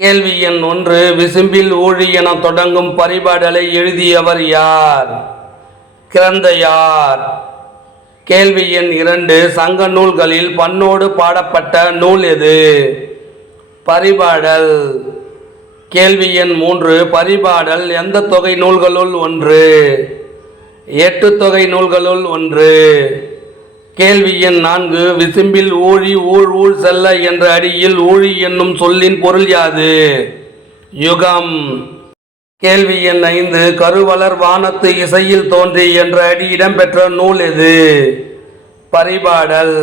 கேள்வி எண் 1. விசும்பில் ஊழி என தொடங்கும் பரிபாடலை எழுதியவர் யார்? கிரந்தையார். கேள்வி எண் 2. சங்க நூல்களில் பண்ணோடு பாடப்பட்ட நூல் எது? பரிபாடல். கேள்வி எண் 3. பரிபாடல் எந்த தொகை நூல்களுள் ஒன்று? 8 தொகை நூல்களுள் ஒன்று. கேள்வி எண் 4. விசும்பில் ஊழி ஊழ் ஊழ் செல்ல என்ற அடியில் ஊழி என்னும் சொல்லின் பொருள் யாது? யுகம். கேள்வி எண் 5. கருவளர் வானத்து இசையில் தோன்றி என்ற அடி இடம்பெற்ற நூல் எது? பரிபாடல்.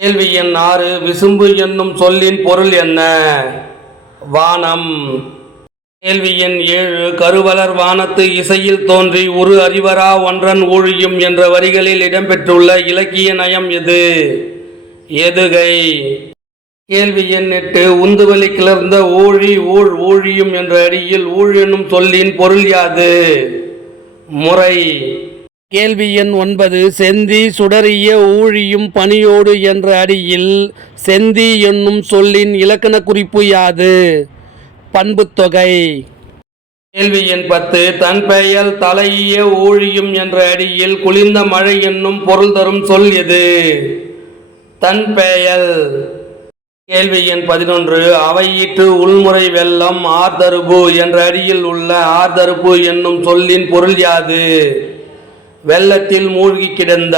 கேள்வி எண் 6. விசும்பு என்னும் சொல்லின் பொருள் என்ன? வானம். கேள்வி எண் 7. கருவளர் வானத்து இசையில் தோன்றி உரு அறிவரா ஒன்றன் ஊழியும் என்ற வரிகளில் இடம்பெற்றுள்ள இலக்கிய நயம் எது? எதுகை. கேள்வி எண் 8. உந்துவலி கிளர்ந்த ஊழி ஊழ் ஊழியும் என்ற அடியில் ஊழ் என்னும் சொல்லின் பொருள் யாது? முறை. கேள்வி எண் 9. செந்தி சுடரிய ஊழியும் பனியோடு என்ற அடியில் செந்தி என்னும் சொல்லின் இலக்கண குறிப்பு யாது? பண்புத்தொகை. கேள்வி எண் 10. தன் பெயல் தலையிய ஊழியும் என்ற அடியில் குளிர்ந்த மழை என்னும் பொருள் தரும் சொல் எது? தன் பெயல். கேள்வி எண் 11. அவையிற்று உள்முறை வெள்ளம் ஆர்தருப்பு என்ற அடியில் உள்ள ஆர்தருப்பு என்னும் சொல்லின் பொருள் யாது? வெள்ளத்தில் மூழ்கி கிடந்த.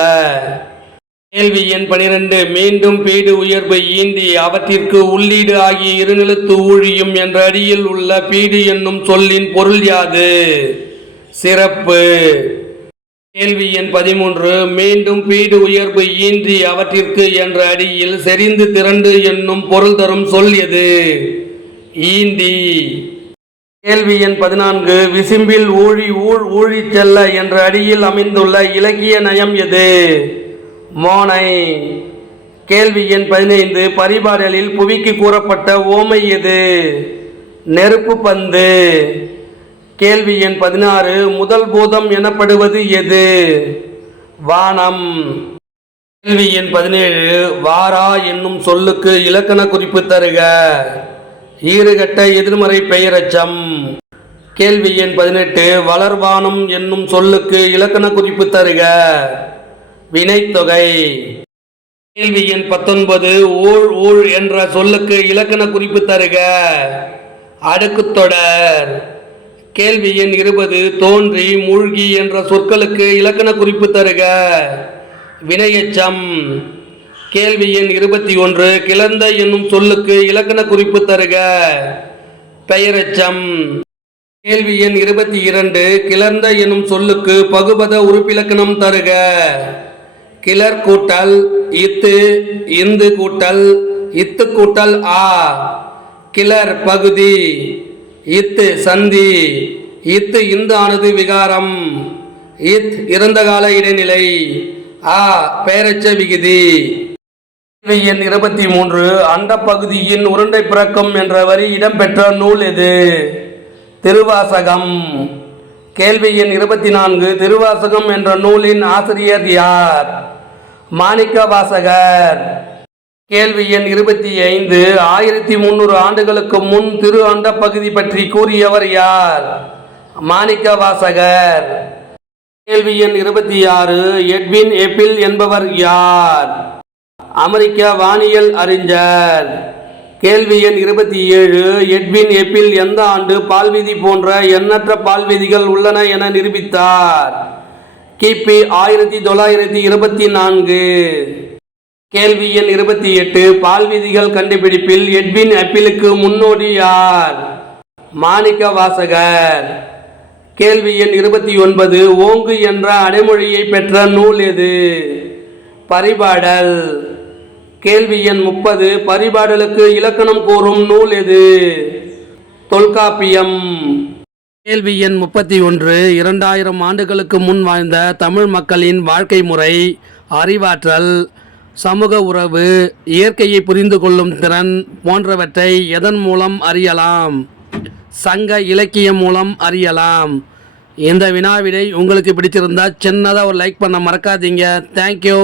கேள்வி எண் 12. மீண்டும் பீடு உயர்வு ஈண்டி அவற்றிற்கு உள்ளீடு ஆகிய இருநிலத்து ஊழியும் என்ற அடியில் உள்ள பீடு என்னும் சொல்லின் பொருள் யாது? சிறப்பு. கேள்வி எண் 13. மீண்டும் பீடு உயர்வு ஈன்றி அவற்றிற்கு என்ற அடியில் செறிந்து திரண்டு என்னும் பொருள் தரும் சொல் எது? ஈந்தி. கேள்வி எண் 14. விசும்பில் ஊழி ஊழ் ஊழி செல்ல என்ற அடியில் அமைந்துள்ள இலக்கிய நயம் எது? மோனை. கேள்வி எண் 15. பரிபாடலில் புவிக்கு கூறப்பட்ட ஓமை எது? நெருப்பு பந்து. கேள்வி எண் 16. முதல் பூதம் எனப்படுவது எது? வானம். கேள்வி எண் 17. வாரா என்னும் சொல்லுக்கு இலக்கண குறிப்பு தருக. ஈறுகட்ட எதிர்மறை பெயரச்சம். கேள்வி எண் 18. வளர்வானம் என்னும் சொல்லுக்கு இலக்கண குறிப்பு தருக. வினைத்தொகை. கேள்வி எண் 19. ஊழ் ஊழ் என்ற சொல்லுக்கு இலக்கண குறிப்பு தருக. அடுக்குத்தொடர். கேள்வி எண் 20. தோன்றி மூழ்கி என்ற சொற்களுக்கு இலக்கண குறிப்பு தருக. வினையெச்சம். கேள்வி எண் 21. கிளர்ந்த என்னும் சொல்லுக்கு இலக்கண குறிப்பு தருக. பெயரெச்சம். கேள்வி எண் 22. கிளர்ந்த என்னும் சொல்லுக்கு பகுபத உறுப்பிலக்கணம் தருக. கிளர் கூட்டல் இத்து இந்து கூட்டல் இத்து கூட்டல் ஆ. கிளர் பகுதி. இத்து சந்தி. இத்து இந்து ஆனது விகாரம். இத் இறந்த கால இடைநிலை. ஆ பெயரெச்ச விகுதி. கேள்வி எண் 23. அண்ட பகுதியின் உருண்டை பிறக்கம் என்ற வரி இடம்பெற்ற நூல் எது? திருவாசகம். கேள்வி எண் 24. திருவாசகம் என்ற நூலின் ஆசிரியர் யார்? மாணிக்க வாசகர். கேள்வி எண் 25. 1300 ஆண்டுகளுக்கு முன் திரு அண்ட பகுதி பற்றி கூறியவர் யார்? மாணிக்க வாசகர். கேள்வி எண் 26. எட்வின் எப்பில் என்பவர் யார்? அமெரிக்க வானியல் அறிஞர். கேள்வி எண் 27. எட்வின் எப்பில் எந்த ஆண்டு பால்விதி போன்ற எண்ணற்ற பால்விதிகள் உள்ளன என நிரூபித்தார்? கிபி 1924. கேள்வி எண் 28. பால்விதிகள் கண்டுபிடிப்பில் எட்வின் எப்பிலுக்கு முன்னோடி யார்? மாணிக்க வாசகர். கேள்வி எண் 29. ஓங்கு என்ற அடைமொழியை பெற்ற நூல் எது? பரிபாடல். கேள்வி எண் 30. பரிபாடலுக்கு இலக்கணம் கூறும் நூல் எது? தொல்காப்பியம். கேள்வி எண் 31. 2000 ஆண்டுகளுக்கு முன் வாழ்ந்த தமிழ் மக்களின் வாழ்க்கை முறை, அறிவாற்றல், சமூக உறவு, இயற்கையை புரிந்து கொள்ளும் திறன் போன்றவற்றை எதன் மூலம் அறியலாம்? சங்க இலக்கியம் மூலம் அறியலாம். இந்த வினாவிடை உங்களுக்கு பிடிச்சிருந்தா சின்னதாக ஒரு லைக் பண்ண மறக்காதீங்க. தேங்க்யூ.